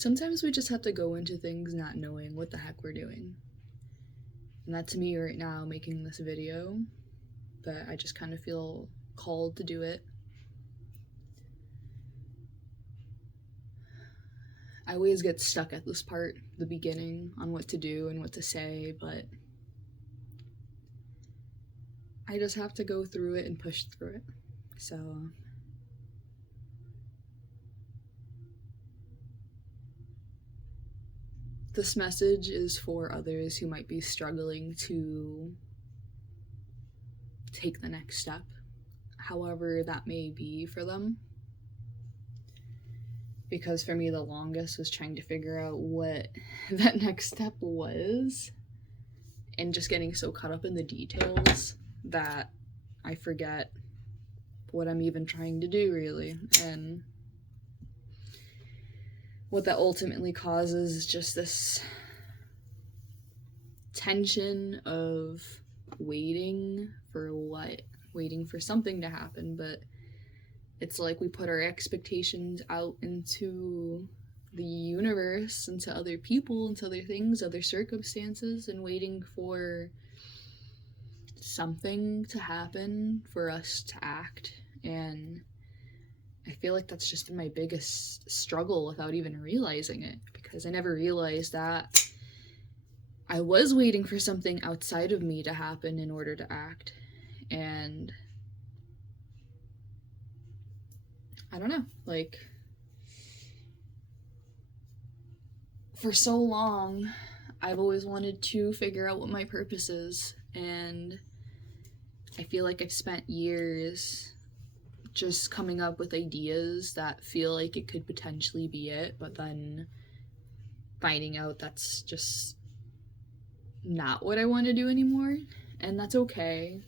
Sometimes we just have to go into things not knowing what the heck we're doing. And that's me right now making this video, but I just kind of feel called to do it. I always get stuck at this part, the beginning, on what to do and what to say, but I just have to go through it and push through it. So this message is for others who might be struggling to take the next step, however that may be for them. Because for me, the longest was trying to figure out what that next step was, and just getting so caught up in the details that I forget what I'm even trying to do, really. And what that ultimately causes is just this tension of waiting for something to happen, but it's like we put our expectations out into the universe, into other people, into other things, other circumstances, and waiting for something to happen for us to act. And I feel like that's just been my biggest struggle without even realizing it, because I never realized that I was waiting for something outside of me to happen in order to act. And I don't know, like, for so long, I've always wanted to figure out what my purpose is, and I feel like I've spent years just coming up with ideas that feel like it could potentially be it, but then finding out that's just not what I want to do anymore, and that's okay.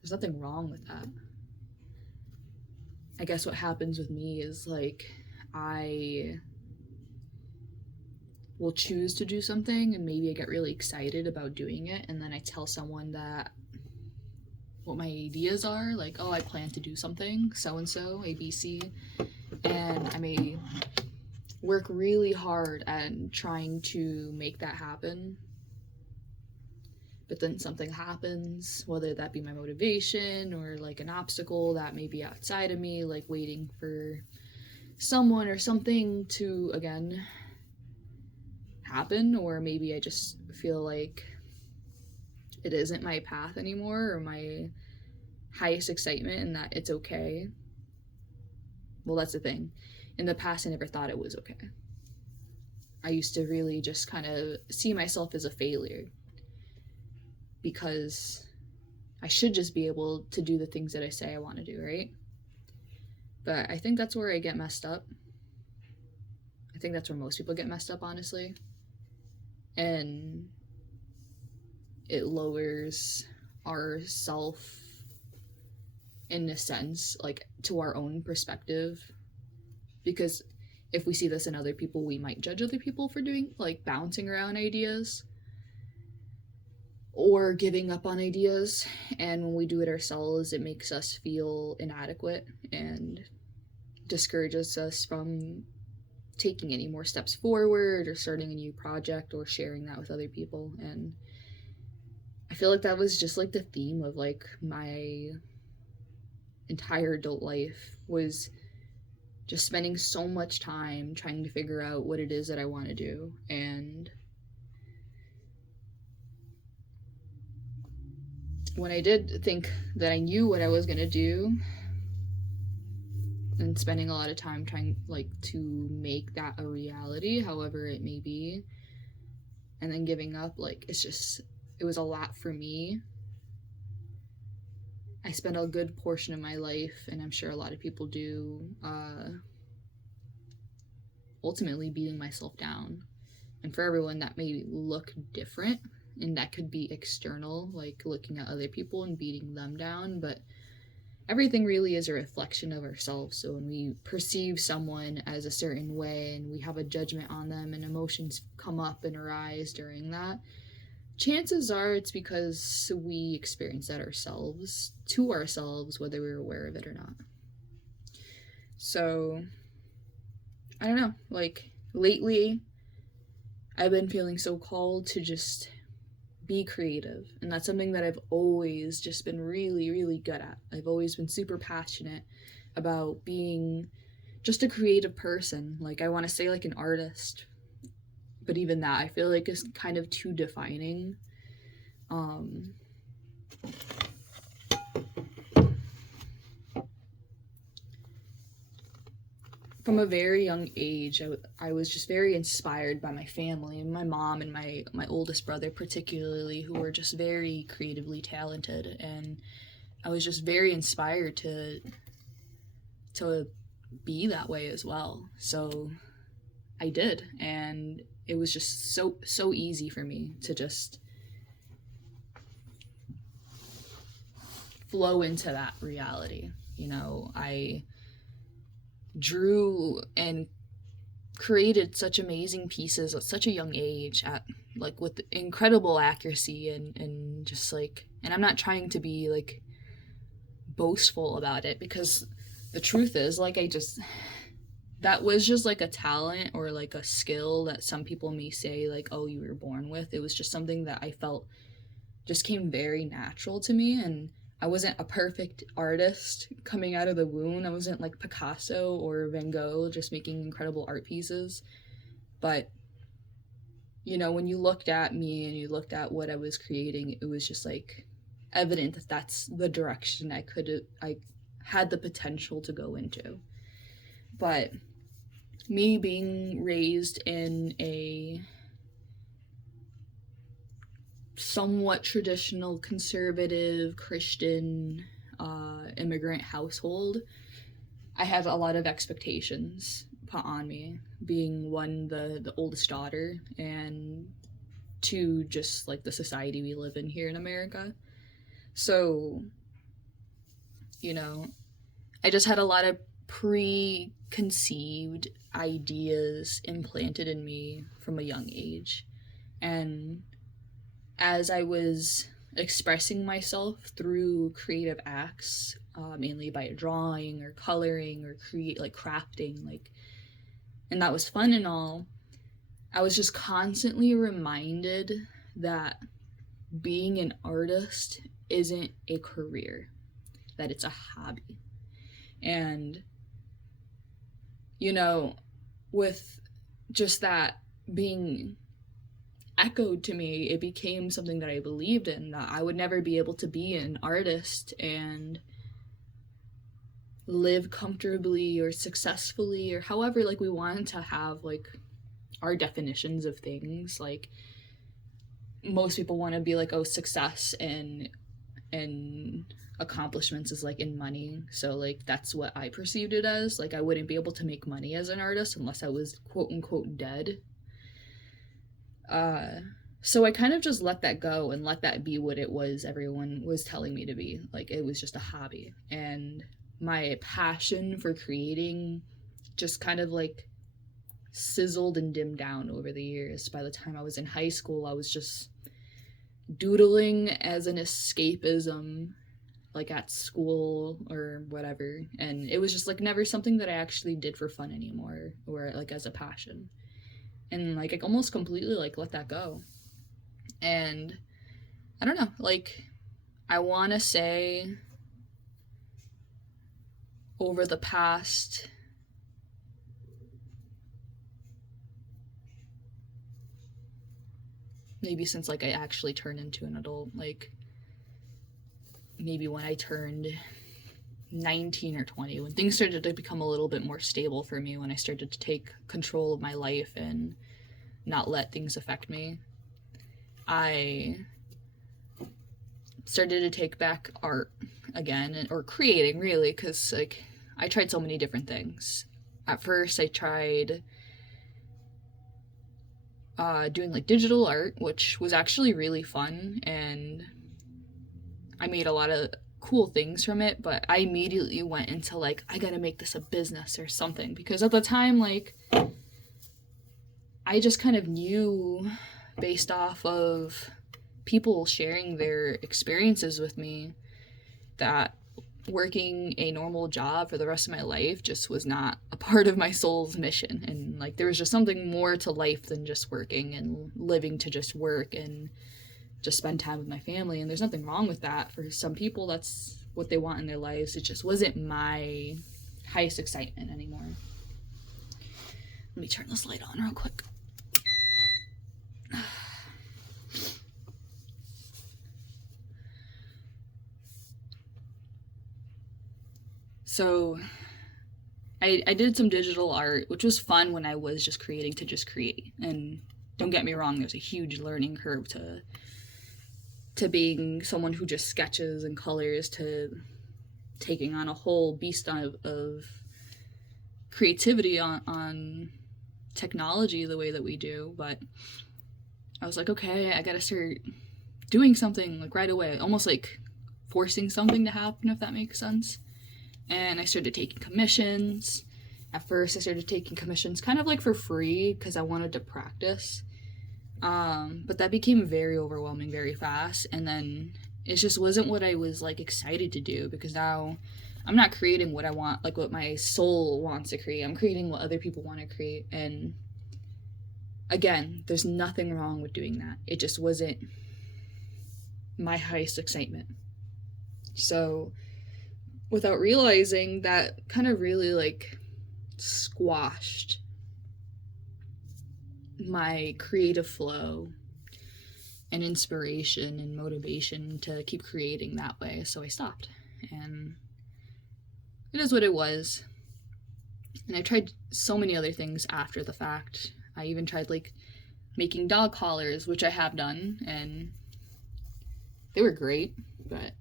There's nothing wrong with that. I guess what happens with me is, like, I will choose to do something and maybe I get really excited about doing it, and then I tell someone that what my ideas are, like, oh, I plan to do something, so-and-so, ABC, and I may work really hard at trying to make that happen, but then something happens, whether that be my motivation or like an obstacle that may be outside of me, like waiting for someone or something to, again, happen, or maybe I just feel like it isn't my path anymore or my highest excitement, and that it's okay. Well, that's the thing. In the past, I never thought it was okay. I used to really just kind of see myself as a failure, because I should just be able to do the things that I say I want to do, right? But I think that's where I get messed up. I think that's where most people get messed up, honestly. And it lowers our self, in a sense, like, to our own perspective. Because if we see this in other people, we might judge other people for doing, like, bouncing around ideas or giving up on ideas, and when we do it ourselves, it makes us feel inadequate and discourages us from taking any more steps forward or starting a new project or sharing that with other people. And I feel like that was just like the theme of like my entire adult life, was just spending so much time trying to figure out what it is that I want to do. And when I did think that I knew what I was going to do, and spending a lot of time trying, like, to make that a reality, however it may be, and then giving up, like, it was a lot for me. I spent a good portion of my life, and I'm sure a lot of people do, ultimately beating myself down. And for everyone, that may look different, and that could be external, like looking at other people and beating them down, but everything really is a reflection of ourselves. So when we perceive someone as a certain way and we have a judgment on them and emotions come up and arise during that, chances are it's because we experience that ourselves, to ourselves, whether we're aware of it or not. So I don't know, like, lately I've been feeling so called to just be creative. And that's something that I've always just been really, really good at. I've always been super passionate about being just a creative person. Like, I want to say like an artist, but even that I feel like is kind of too defining. From a very young age, I was just very inspired by my family and my mom and my oldest brother particularly, who were just very creatively talented, and I was just very inspired to be that way as well. So I did, and it was just so easy for me to just flow into that reality. You know, I drew and created such amazing pieces at such a young age, at like with incredible accuracy, and just like, and I'm not trying to be like boastful about it, because the truth is, like, that was just like a talent or like a skill that some people may say like, oh, you were born with. It was just something that I felt just came very natural to me, and I wasn't a perfect artist coming out of the womb. I wasn't like Picasso or Van Gogh just making incredible art pieces. But, you know, when you looked at me and you looked at what I was creating, it was just like evident that that's the direction I had the potential to go into. But me being raised in a somewhat traditional, conservative, Christian, immigrant household, I have a lot of expectations put on me, being one, the oldest daughter, and two, just like the society we live in here in America. So, you know, I just had a lot of preconceived ideas implanted in me from a young age. And as I was expressing myself through creative acts, mainly by drawing or coloring or crafting, like, and that was fun and all, I was just constantly reminded that being an artist isn't a career, that it's a hobby. And, you know, with just that being echoed to me, it became something that I believed in, that I would never be able to be an artist and live comfortably or successfully, or however, like, we want to have like our definitions of things. Like, most people want to be like, oh, success and accomplishments is like in money. So like, that's what I perceived it as. Like, I wouldn't be able to make money as an artist unless I was quote unquote dead. So I kind of just let that go and let that be what it was everyone was telling me to be. Like, it was just a hobby. And my passion for creating just kind of like sizzled and dimmed down over the years. By the time I was in high school, I was just doodling as an escapism, like at school or whatever. And it was just like never something that I actually did for fun anymore, or like as a passion. And like, I almost completely like let that go. And I don't know, like, I want to say over the past maybe since like I actually turned into an adult, like maybe when I turned 19 or 20, when things started to become a little bit more stable for me, when I started to take control of my life and not let things affect me, I started to take back art again, or creating, really, because like I tried so many different things. At first I tried doing like digital art, which was actually really fun, and I made a lot of cool things from it, but I immediately went into like, I gotta make this a business or something, because at the time, like, I just kind of knew based off of people sharing their experiences with me that working a normal job for the rest of my life just was not a part of my soul's mission. And like there was just something more to life than just working and living to just work and just spend time with my family. And there's nothing wrong with that. For some people, that's what they want in their lives. It just wasn't my highest excitement anymore. Let me turn this light on real quick. So I did some digital art, which was fun when I was just creating to just create. And don't get me wrong, there's a huge learning curve to being someone who just sketches and colors to taking on a whole beast of creativity on technology the way that we do. But I was like, okay, I gotta start doing something like right away, almost like forcing something to happen, if that makes sense. And I started taking commissions. At first I started taking commissions kind of like for free because I wanted to practice. But that became very overwhelming very fast, and then it just wasn't what I was like excited to do, because now I'm not creating what I want, like what my soul wants to create. I'm creating what other people want to create. And again, there's nothing wrong with doing that. It just wasn't my highest excitement. So without realizing, that kind of really like squashed my creative flow and inspiration and motivation to keep creating that way. So I stopped, and it is what it was. And I tried so many other things after the fact. I even tried like making dog collars, which I have done, and they were great, but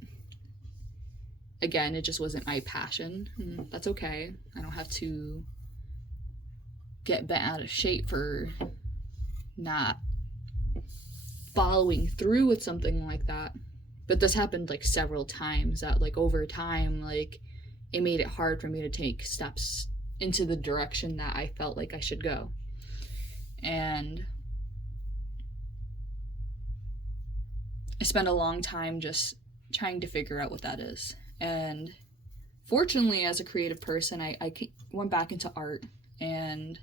again, it just wasn't my passion. And that's okay. I don't have to get bent out of shape for not following through with something like that. But this happened like several times, that like over time, like it made it hard for me to take steps into the direction that I felt like I should go. And I spent a long time just trying to figure out what that is. And fortunately, as a creative person, I went back into art and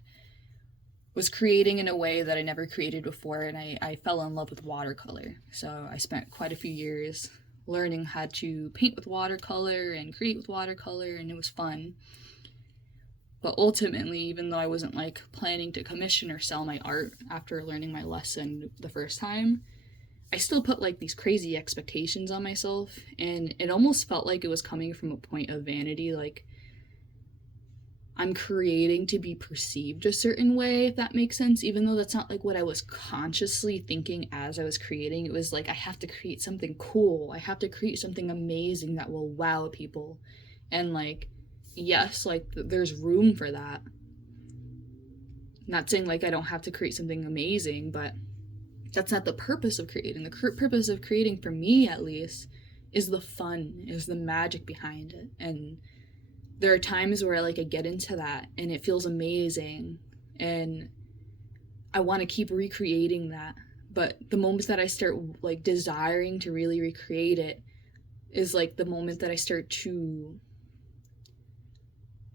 was creating in a way that I never created before, and I fell in love with watercolor. So I spent quite a few years learning how to paint with watercolor and create with watercolor, and it was fun. But ultimately, even though I wasn't like planning to commission or sell my art after learning my lesson the first time, I still put like these crazy expectations on myself, and it almost felt like it was coming from a point of vanity, like I'm creating to be perceived a certain way, if that makes sense, even though that's not like what I was consciously thinking as I was creating. It was like, I have to create something cool. I have to create something amazing that will wow people. And like, yes, like there's room for that. Not saying like I don't have to create something amazing, but that's not the purpose of creating. The purpose of creating, for me at least, is the fun, is the magic behind it. And there are times where like I get into that and it feels amazing and I want to keep recreating that. But the moment that I start like desiring to really recreate it is like the moment that I start to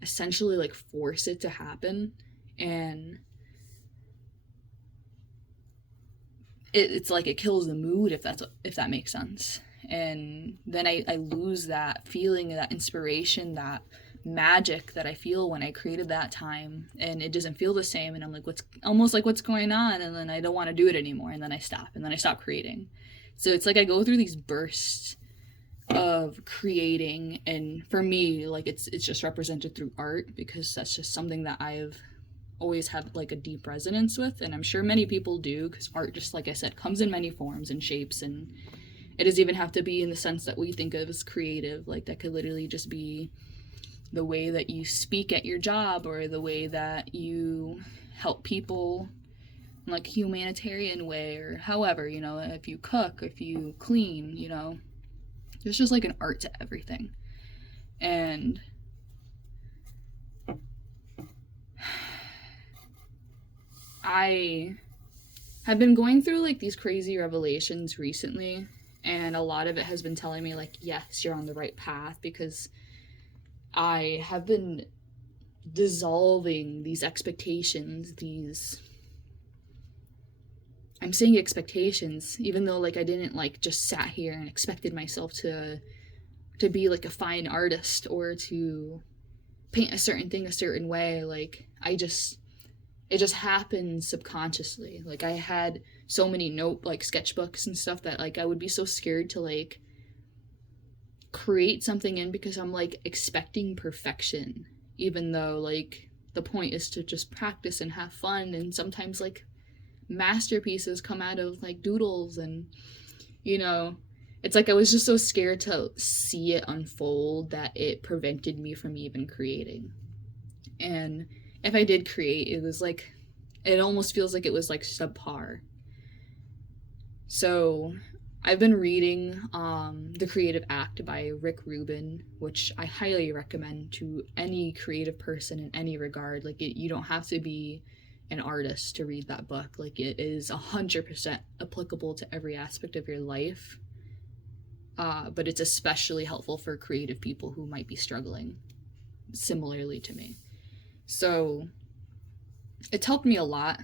essentially like force it to happen. And it's like it kills the mood, if that makes sense. And then I lose that feeling, that inspiration, that magic that I feel when I created that time, and it doesn't feel the same, and I'm like, what's going on? And then I don't want to do it anymore, and then I stop creating. So it's like I go through these bursts of creating, and for me, like it's just represented through art, because that's just something that I've always had like a deep resonance with, and I'm sure many people do, because art, just like I said, comes in many forms and shapes, and it doesn't even have to be in the sense that we think of as creative. Like that could literally just be the way that you speak at your job, or the way that you help people in like a humanitarian way, or however, you know, if you cook, if you clean, you know, there's just like an art to everything. And I have been going through like these crazy revelations recently, And a lot of it has been telling me, like, yes, you're on the right path, because I have been dissolving these expectations, I'm saying expectations, even though, like, I didn't, like, just sat here and expected myself to be, like, a fine artist or to paint a certain thing a certain way. Like, it just happened subconsciously. Like, I had so many sketchbooks and stuff that, like, I would be so scared to, like, create something in, because I'm, like, expecting perfection, even though, like, the point is to just practice and have fun. And sometimes, like, masterpieces come out of, like, doodles, and, you know, it's like I was just so scared to see it unfold that it prevented me from even creating. And if I did create, it was like, it almost feels like it was, like, subpar. So I've been reading The Creative Act by Rubin, which I highly recommend to any creative person in any regard. Like, you don't have to be an artist to read that book. Like, it is 100% applicable to every aspect of your life. But it's especially helpful for creative people who might be struggling similarly to me. So it's helped me a lot,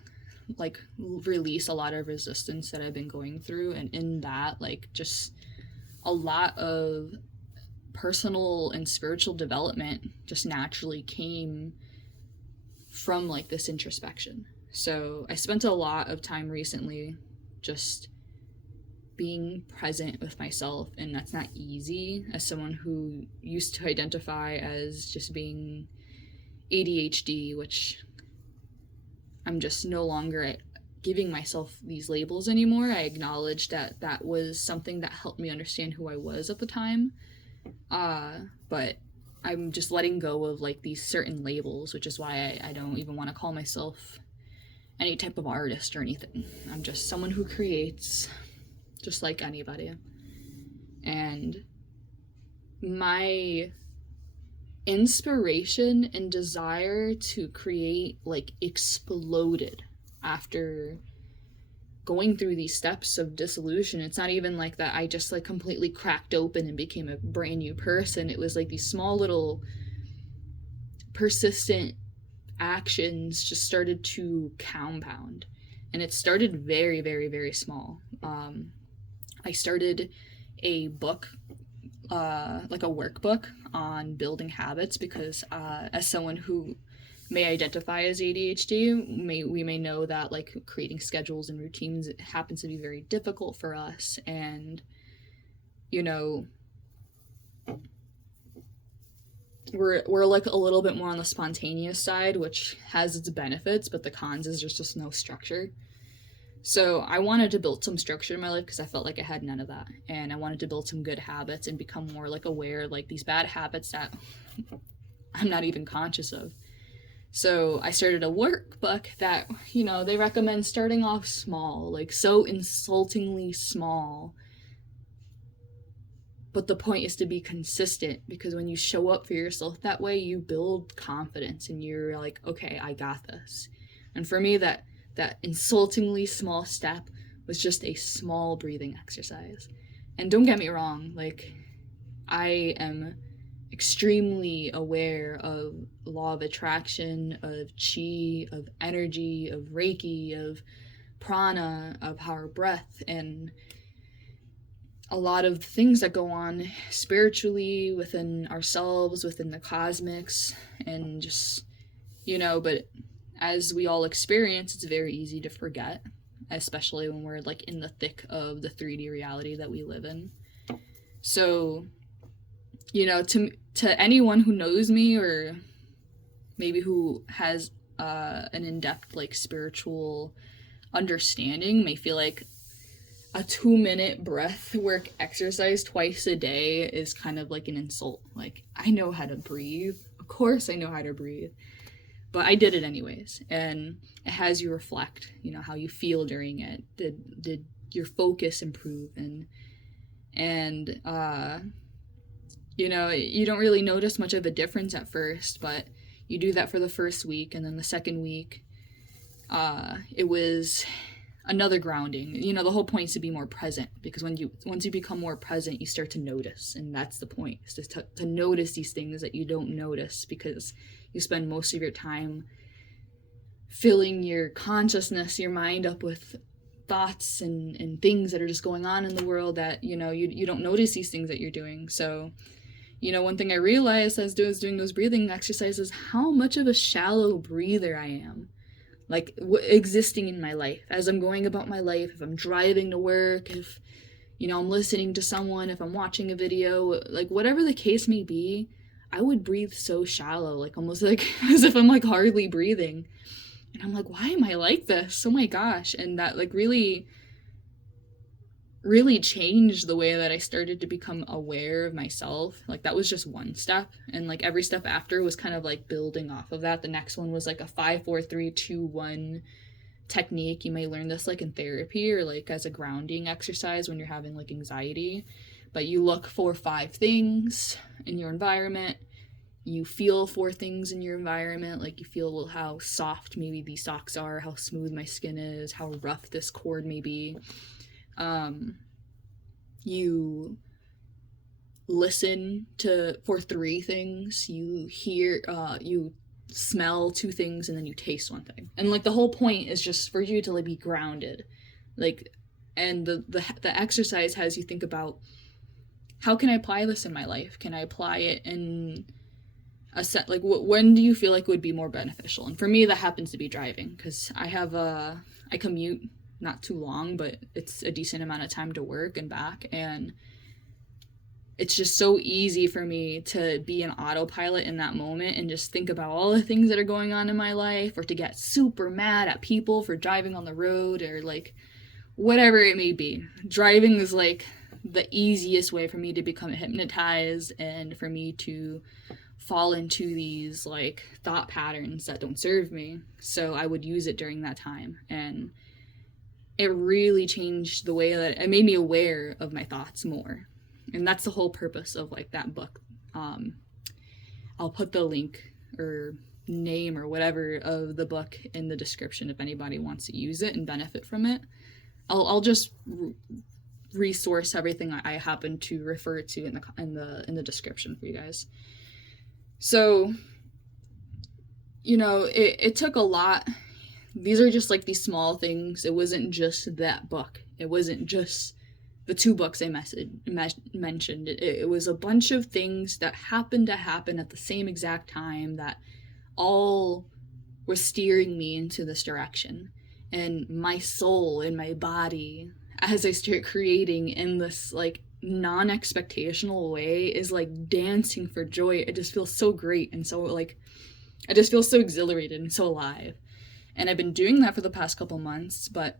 like, release a lot of resistance that I've been going through. And in that, like, just a lot of personal and spiritual development just naturally came from, like, this introspection. So I spent a lot of time recently just being present with myself, and that's not easy as someone who used to identify as just being ADHD, which I'm just no longer giving myself these labels anymore. I acknowledge that that was something that helped me understand who I was at the time, but I'm just letting go of, like, these certain labels, which is why I don't even want to call myself any type of artist or anything. I'm just someone who creates, just like anybody. And my inspiration and desire to create, like, exploded after going through these steps of dissolution. It's not even like that I just, like, completely cracked open and became a brand new person. It was like these small little persistent actions just started to compound, and it started very, very, very small. I started a book, like a workbook on building habits, because as someone who may identify as ADHD, we may know that, like, creating schedules and routines, it happens to be very difficult for us. And, you know, we're like a little bit more on the spontaneous side, which has its benefits, but the cons is just no structure. So I wanted to build some structure in my life because I felt like I had none of that. And I wanted to build some good habits and become more, like, aware of, like, these bad habits that I'm not even conscious of. So I started a workbook that, you know, they recommend starting off small, like, so insultingly small. But the point is to be consistent, because when you show up for yourself that way, you build confidence and you're like, okay, I got this. And for me, that insultingly small step was just a small breathing exercise. And don't get me wrong, like, I am extremely aware of law of attraction, of chi, of energy, of Reiki, of prana, of power breath, and a lot of things that go on spiritually within ourselves, within the cosmics, and just, you know, but as we all experience, it's very easy to forget, especially when we're, like, in the thick of the 3D reality that we live in. So, you know, to anyone who knows me, or maybe who has an in-depth, like, spiritual understanding, may feel like a 2-minute breath work exercise twice a day is kind of like an insult. Like, I know how to breathe. Of course I know how to breathe. But I did it anyways. And it has you reflect, you know, how you feel during it. Did your focus improve? And you know, you don't really notice much of a difference at first, but you do that for the first week, and then the second week, it was another grounding. You know, the whole point is to be more present, because once you become more present, you start to notice, and that's the point, is just to notice these things that you don't notice, because you spend most of your time filling your consciousness, your mind up with thoughts and things that are just going on in the world that, you know, you don't notice these things that you're doing. So, you know, one thing I realized as I was doing those breathing exercises, how much of a shallow breather I am. Like, existing in my life, as I'm going about my life, if I'm driving to work, if, you know, I'm listening to someone, if I'm watching a video, like, whatever the case may be, I would breathe so shallow, like, almost like as if I'm, like, hardly breathing. And I'm like, why am I like this? Oh my gosh. And that, like, really changed the way that I started to become aware of myself. Like, that was just one step, and like every step after was kind of like building off of that. The next one was like a 5 4 3 2 1 technique. You may learn this like in therapy or like as a grounding exercise when you're having like anxiety. But you look for 5 things in your environment, you feel 4 things in your environment, like you feel how soft maybe these socks are, how smooth my skin is, how rough this cord may be. You listen for 3 things, you hear, you smell 2 things, and then you taste 1 thing. And like the whole point is just for you to like be grounded. Like, and the exercise has you think about, how can I apply this in my life? Can I apply it in a set, like when do you feel like it would be more beneficial? And for me, that happens to be driving, because I commute not too long, but it's a decent amount of time to work and back, and it's just so easy for me to be an autopilot in that moment and just think about all the things that are going on in my life, or to get super mad at people for driving on the road, or like whatever it may be. Driving is like the easiest way for me to become hypnotized and for me to fall into these like thought patterns that don't serve me. So I would use it during that time, and it really changed the way that it made me aware of my thoughts more. And that's the whole purpose of like that book. I'll put the link or name or whatever of the book in the description if anybody wants to use it and benefit from it. I'll just resource everything I happen to refer to in the description for you guys. So, you know, it took a lot. These are just like these small things. It wasn't just that book. It wasn't just the 2 books I mentioned. It was a bunch of things that happened to happen at the same exact time that all were steering me into this direction. And my soul and my body, as I start creating in this like non-expectational way, is like dancing for joy. It just feels so great, and so like I just feel so exhilarated and so alive. And I've been doing that for the past couple months, but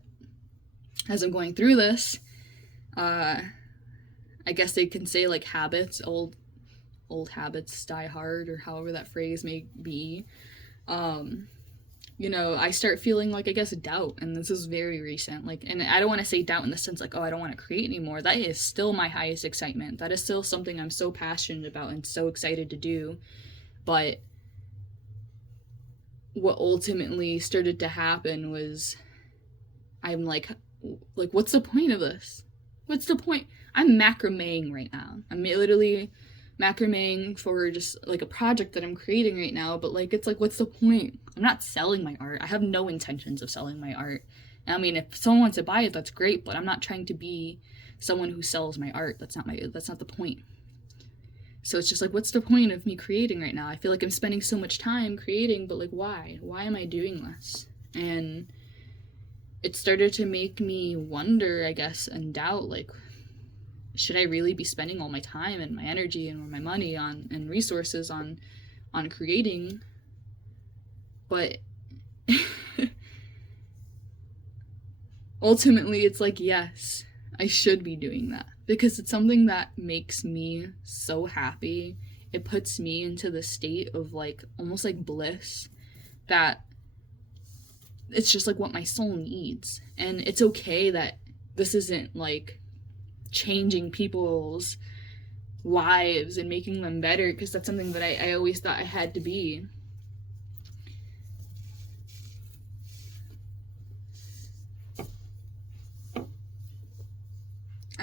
as I'm going through this, I guess they can say like habits, old habits die hard, or however that phrase may be. You know, I start feeling like, I guess, doubt, and this is very recent. Like, and I don't want to say doubt in the sense like, oh, I don't want to create anymore. That is still my highest excitement. That is still something I'm so passionate about and so excited to do. But what ultimately started to happen was, I'm like, what's the point of this? What's the point? I'm macrameing right now. I'm literally macrameing for just like a project that I'm creating right now, but like, it's like, what's the point? I'm not selling my art. I have no intentions of selling my art. I mean, if someone wants to buy it, that's great, but I'm not trying to be someone who sells my art. That's not the point. So it's just like, what's the point of me creating right now? I feel like I'm spending so much time creating, but like, why? Why am I doing this? And it started to make me wonder, I guess, and doubt, like, should I really be spending all my time and my energy and my money on and resources on creating? But ultimately, it's like, yes, I should be doing that, because it's something that makes me so happy. It puts me into the state of like almost like bliss, that it's just like what my soul needs. And it's okay that this isn't like changing people's lives and making them better, because that's something that I always thought I had to be.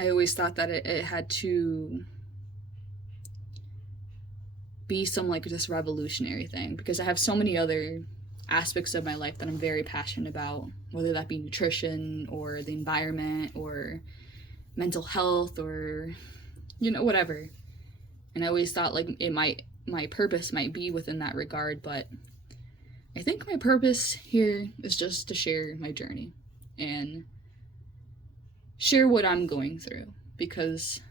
I always thought that it had to be some like this revolutionary thing, because I have so many other aspects of my life that I'm very passionate about, whether that be nutrition or the environment or mental health or, you know, whatever. And I always thought like my purpose might be within that regard, but I think my purpose here is just to share my journey and share what I'm going through, because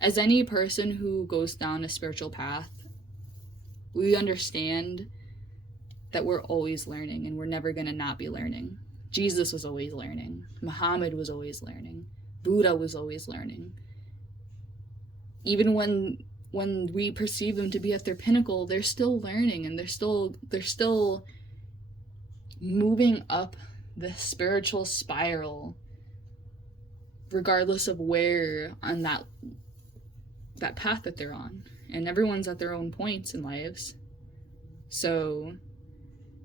as any person who goes down a spiritual path, we understand that we're always learning and we're never going to not be learning. Jesus was always learning. Muhammad was always learning. Buddha was always learning. Even when we perceive them to be at their pinnacle, they're still learning, and they're still moving up the spiritual spiral, regardless of where on that path that they're on. And everyone's at their own points in lives. So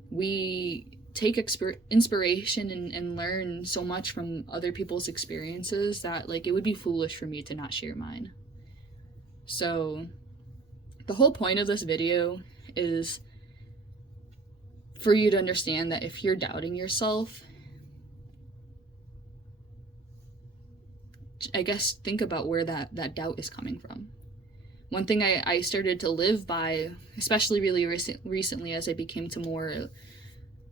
we take inspiration and learn so much from other people's experiences that like it would be foolish for me to not share mine. So the whole point of this video is for you to understand that if you're doubting yourself, I guess think about where that doubt is coming from. One thing I started to live by, especially really recently as I became to more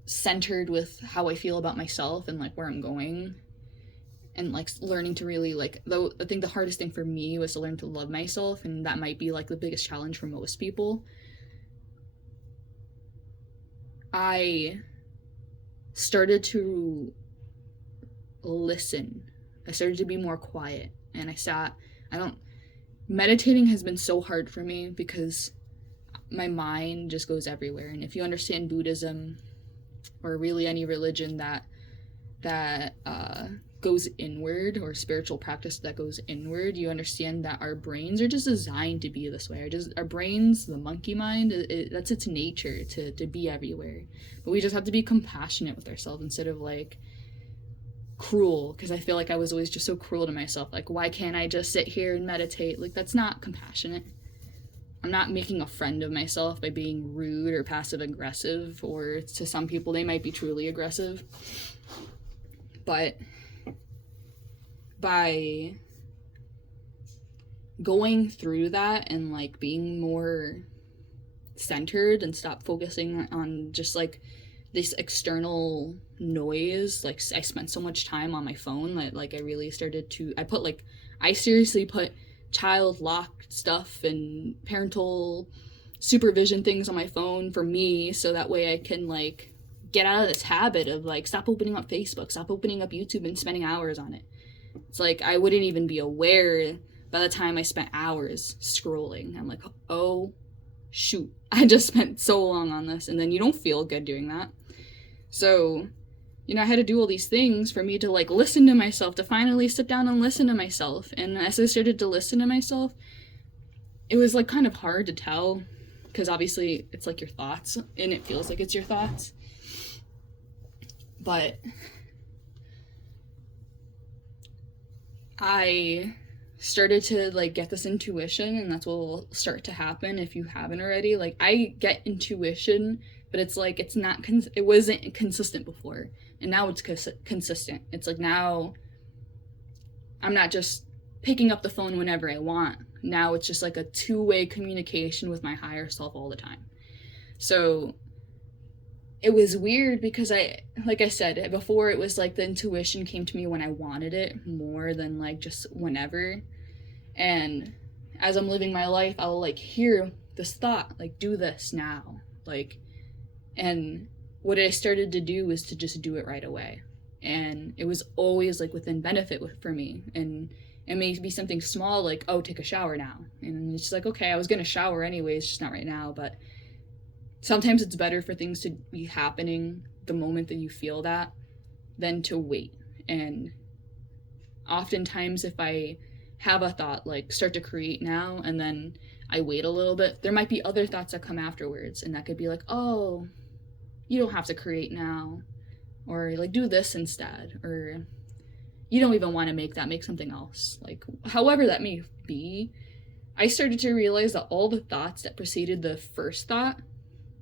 centered with how I feel about myself and like where I'm going, and like learning to really like, though I think the hardest thing for me was to learn to love myself, and that might be like the biggest challenge for most people. I started to listen. I started to be more quiet, and meditating has been so hard for me because my mind just goes everywhere. And if you understand Buddhism or really any religion that goes inward, or spiritual practice that goes inward, you understand that our brains are just designed to be this way. Our brains, the monkey mind, that's its nature to be everywhere. But we just have to be compassionate with ourselves instead of like cruel, because I feel like I was always just so cruel to myself. Like, why can't I just sit here and meditate? Like, that's not compassionate. I'm not making a friend of myself by being rude or passive aggressive, or to some people they might be truly aggressive. But by going through that and like being more centered and stop focusing on just like this external noise, like I spent so much time on my phone that like I really started to, I seriously put child lock stuff and parental supervision things on my phone for me, so that way I can like get out of this habit of like stop opening up Facebook, stop opening up YouTube and spending hours on it. It's like I wouldn't even be aware by the time I spent hours scrolling. I'm like, oh shoot, I just spent so long on this. And then you don't feel good doing that. So, you know, I had to do all these things for me to like listen to myself, to finally sit down and listen to myself. And as I started to listen to myself, it was like kind of hard to tell, because obviously it's like your thoughts and it feels like it's your thoughts. But I started to like get this intuition, and that's what will start to happen if you haven't already. Like I get intuition, but it's like it wasn't consistent before, and now it's consistent. It's like now I'm not just picking up the phone whenever I want. Now it's just like a two-way communication with my higher self all the time. So it was weird because like I said before, it was like the intuition came to me when I wanted it more than like just whenever. And as I'm living my life, I'll like hear this thought, like, do this now. Like, and what I started to do was to just do it right away. And it was always like within benefit for me. And it may be something small, like, oh, take a shower now. And it's just like, okay, I was going to shower anyways, just not right now. But sometimes it's better for things to be happening the moment that you feel that than to wait. And oftentimes if I have a thought, like start to create now, and then I wait a little bit, there might be other thoughts that come afterwards. And that could be like, oh, you don't have to create now. Or like do this instead. Or, you don't even want to make something else. Like, however that may be, I started to realize that all the thoughts that preceded the first thought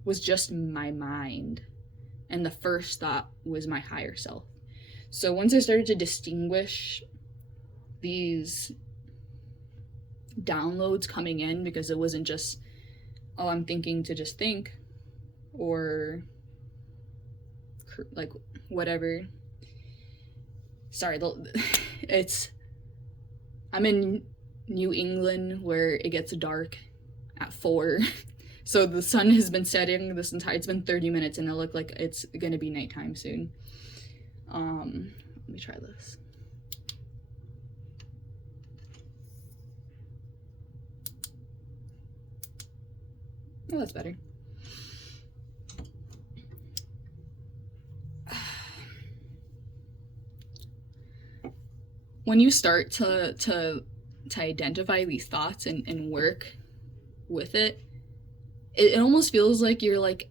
was just my mind, and the first thought was my higher self. So once I started to distinguish these downloads coming in, because it wasn't just, oh, I'm thinking to just think, or like whatever. Sorry, I'm in New England where it gets dark at 4. So the sun has been setting it's been 30 minutes and it looked like it's gonna be nighttime soon. Let me try this. Oh, that's better. When you start to identify these thoughts and work with it, it almost feels like you're like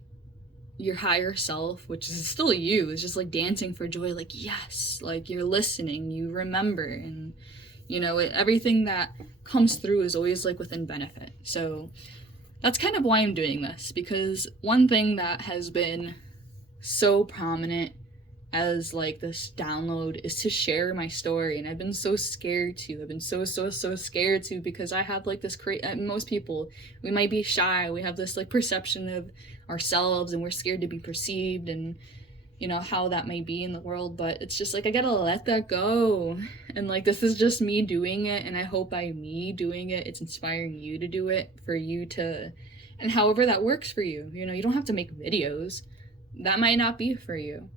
your higher self, which is still you, is just like dancing for joy, like yes, like you're listening, you remember, and you know, everything that comes through is always like within benefit. So that's kind of why I'm doing this, because one thing that has been so prominent as like this download is to share my story, and I've been so scared to. I've been so scared to, because I have like this most people, we might be shy, we have this like perception of ourselves, and we're scared to be perceived, and you know how that may be in the world. But it's just like I gotta let that go, and like this is just me doing it, and I hope by me doing it, it's inspiring you to do it, for you to, and however that works for you. You know, you don't have to make videos, that might not be for you.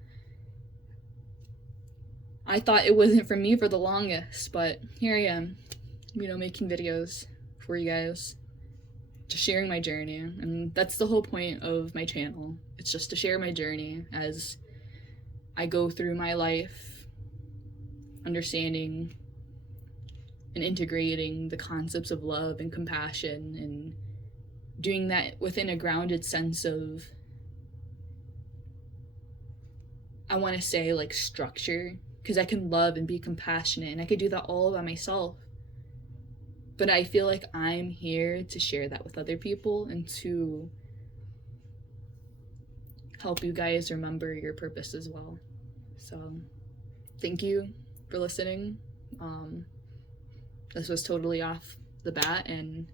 I thought it wasn't for me for the longest, but here I am, you know, making videos for you guys, just sharing my journey. And that's the whole point of my channel. It's just to share my journey as I go through my life, understanding and integrating the concepts of love and compassion, and doing that within a grounded sense of, I want to say like structure, because I can love and be compassionate, and I could do that all by myself. But I feel like I'm here to share that with other people, and to help you guys remember your purpose as well. So thank you for listening. This was totally off the bat and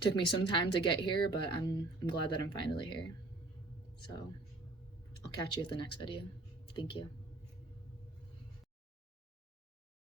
took me some time to get here, but I'm glad that I'm finally here. So I'll catch you at the next video. Thank you.